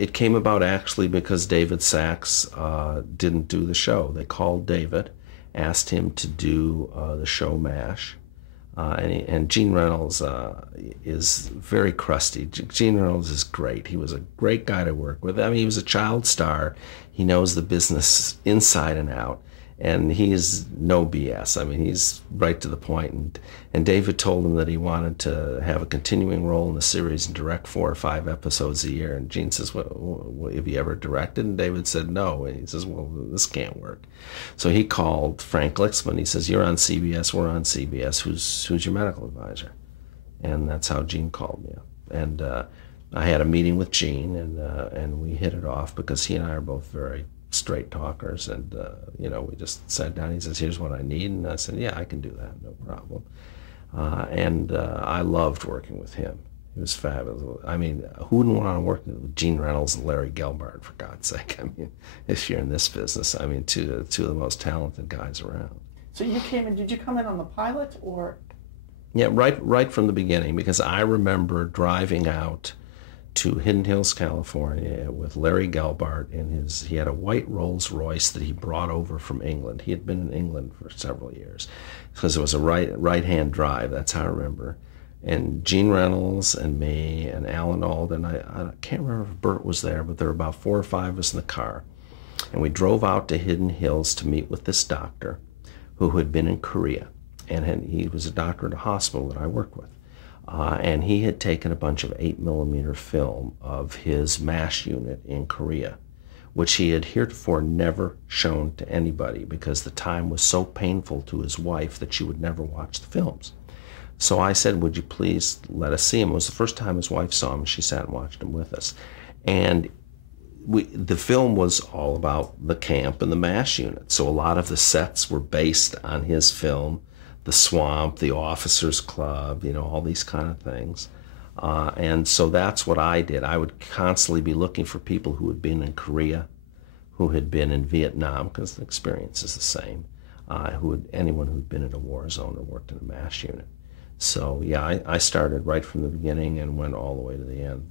It came about actually because David Sachs didn't do the show. They called David, asked him to do the show MASH. And Gene Reynolds is very crusty. Gene Reynolds is great. He was a great guy to work with. I mean, he was a child star. He knows the business inside and out. And he is no BS. I mean, he's right to the point. And David told him that he wanted to have a continuing role in the series and direct 4 or 5 episodes a year. And Gene says, well, have you ever directed? And David said, no. And he says, well, this can't work. So he called Frank Lixman. He says, you're on CBS, we're on CBS. Who's your medical advisor? And that's how Gene called me up. And I had a meeting with Gene, and we hit it off because he and I are both very straight talkers, and we just sat down. He says, here's what I need, and I said, yeah, I can do that, no problem. I loved working with him. He was fabulous. I mean, who wouldn't want to work with Gene Reynolds and Larry Gelbart, for God's sake? I mean, if you're in this business, I mean, two of the most talented guys around. So you came in, did you come in on the pilot, or? Yeah, right from the beginning, because I remember driving out to Hidden Hills, California with Larry Gelbart he had a white Rolls Royce that he brought over from England. He had been in England for several years because it was a right-hand drive, that's how I remember. And Gene Reynolds and me and Alan Alden, I can't remember if Burt was there, but there were about 4 or 5 of us in the car. And we drove out to Hidden Hills to meet with this doctor who had been in Korea. And he was a doctor at a hospital that I worked with. And he had taken a bunch of 8mm film of his MASH unit in Korea, which he had heretofore never shown to anybody because the time was so painful to his wife that she would never watch the films. So I said, would you please let us see him? It was the first time his wife saw him. She sat and watched him with us. And the film was all about the camp and the MASH unit. So a lot of the sets were based on his film. The swamp, the officers club, all these kind of things. And so that's what I did. I would constantly be looking for people who had been in Korea, who had been in Vietnam, because the experience is the same, anyone who'd been in a war zone or worked in a MASH unit. So yeah, I started right from the beginning and went all the way to the end.